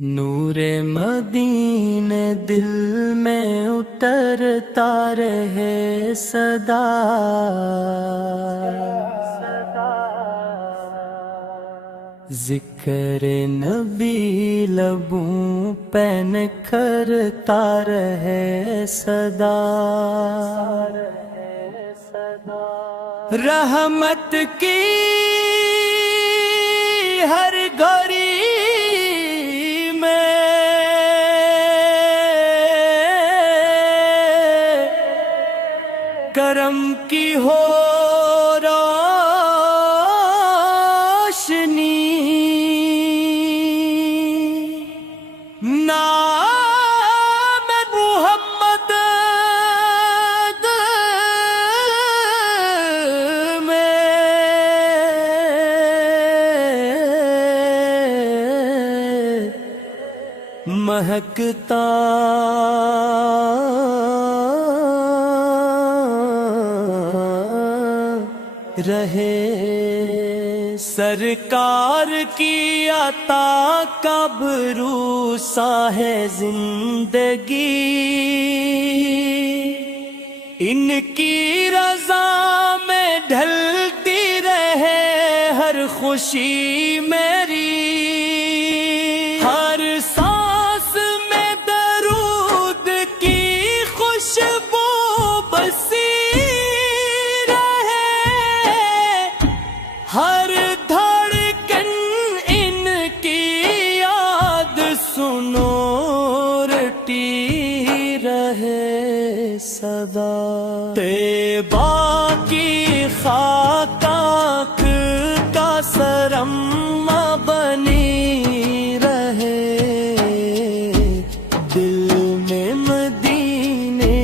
نور مدینے دل میں اترتا رہے صدا، ذکر نبی لبوں پہ نکھرتا رہے صدا، رحمت کی ہر گھڑی کرم کی ہو روشنی، نام محمد میں مہکتا رہے، سرکار کی عطا کا بھروسہ ہے زندگی، ان کی رضا میں ڈھلتی رہے ہر خوشی میری، ہر سانس میں درود کی خوشبو بسی، ہر دھڑکن ان کی یاد سنو رٹی رہے صدا، طیبہ کی خاک آنکھ کا سرما بنی رہے، دل میں مدینے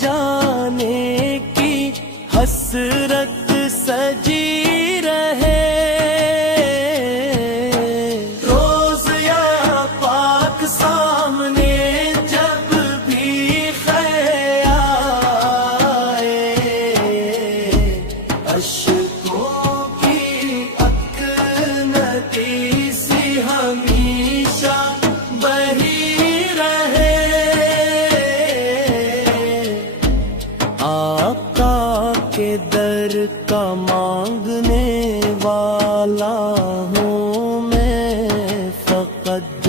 جانے کی حسرت سجی رہے، روز یا پاک سامنے جب بھی خیر آئے، اشکوں کی اکنتی سی ہمیشہ بہی رہے، آقا کے در کا مانگنے والا ہوں میں فقط،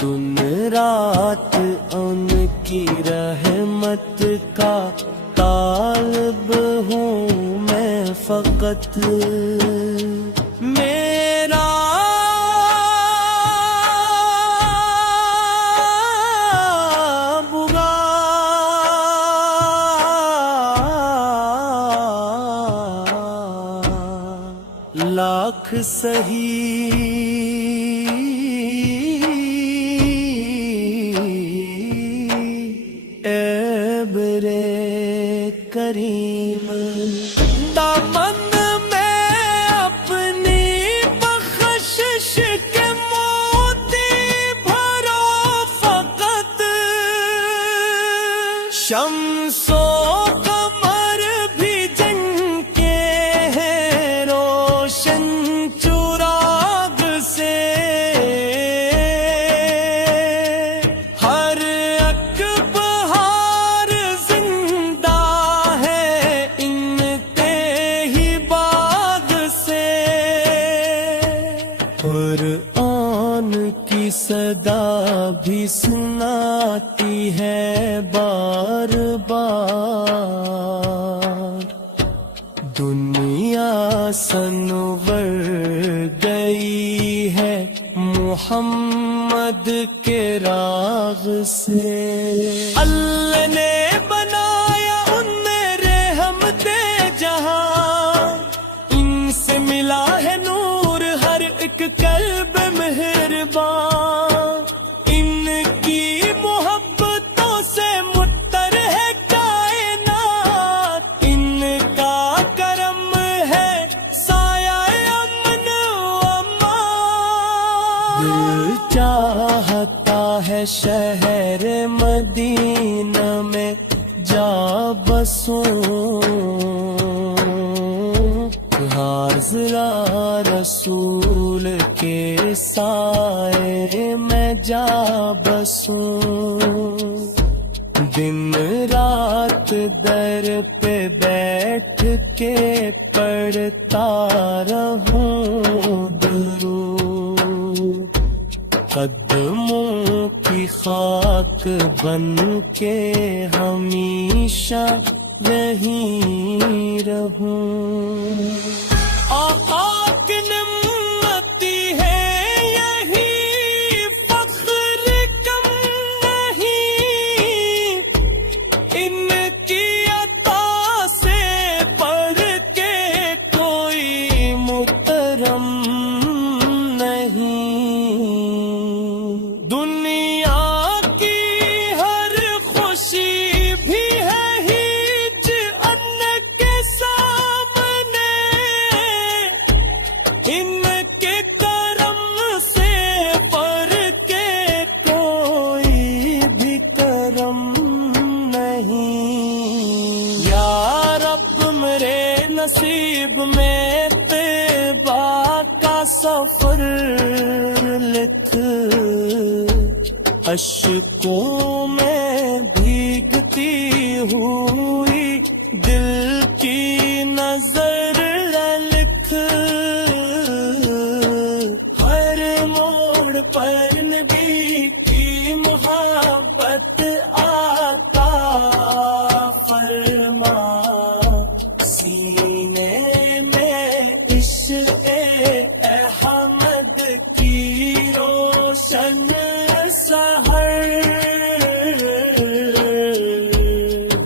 دن رات ان کی رحمت کا طالب ہوں میں فقط، میرا لاکھ سہی اے برے کریم، دامن میں اپنی بخشش کے موتی بھرو فقط، شمس و قمر بھی جن کے ہیں روشن چراغ سے، ہر ایک بہار زندہ ہے ان کے ہی باغ سے، قرآن کی صدا بھی سناتی ہے بار بار، دنیا سنور گئی ہے محمد کے راغ سے، اللہ نے بنایا ان میں رحمت جہاں، ان سے ملا ہے نور ہر ایک قلب مہربان، ان کی محبتوں سے متر ہے کائنات، ان کا کرم ہے سایہ امن و امان، دل چاہتا ہے شہر مدینہ میں جا بسوں، حاضرہ رسول کے سائے میں جا بسوں، دن رات در پہ بیٹھ کے پڑھتا رہوں درود، قدموں کی خاک بن کے ہمیشہ یہیں رہوں۔ آقا کی نعمتی ہے یہی فخر کم نہیں، ان کی عطا سے بڑھ کے کوئی محترم نہیں۔ دنیا کی ہر خوشی بھی ہے ہیچ ان کے سامنے، ان کے کرم سے بڑھ کے کوئی بھی کرم نہیں۔ یا رب میرے نصیب میں طیبہ کا سفر لکھ، اشکوں میں بھیگتی ہوئی دل کی نظر لکھ، ہر موڑ پر نبی کی محبت آقا فرما، سینے میں عشق احمد کی روشن سحر،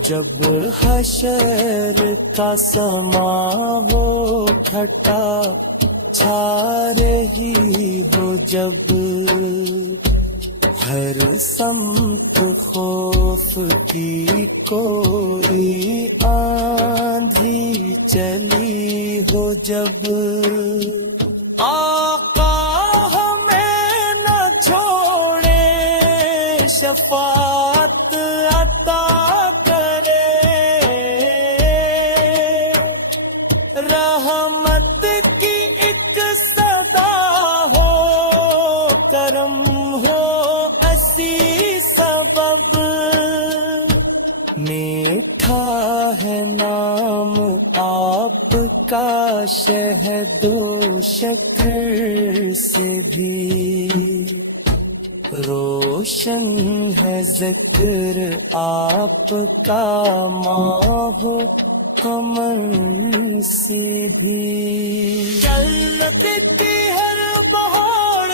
جب حشر کا سما ہو گھٹا چھا رہی ہو، جب ہر سمت خوف کی کوئی آندھی چلی ہو، جب آقا ہمیں نہ چھوڑے، شفاعت عطا کرے، رحمت کی ایک صدا ہو، کرم ہو اسی سبب، میٹھا ہے نام آپ کا شہد و شکر سے بھی، روشن ہے ذکر آپ کا ماہ و قمر سے بھی، جنت کی ہر بہار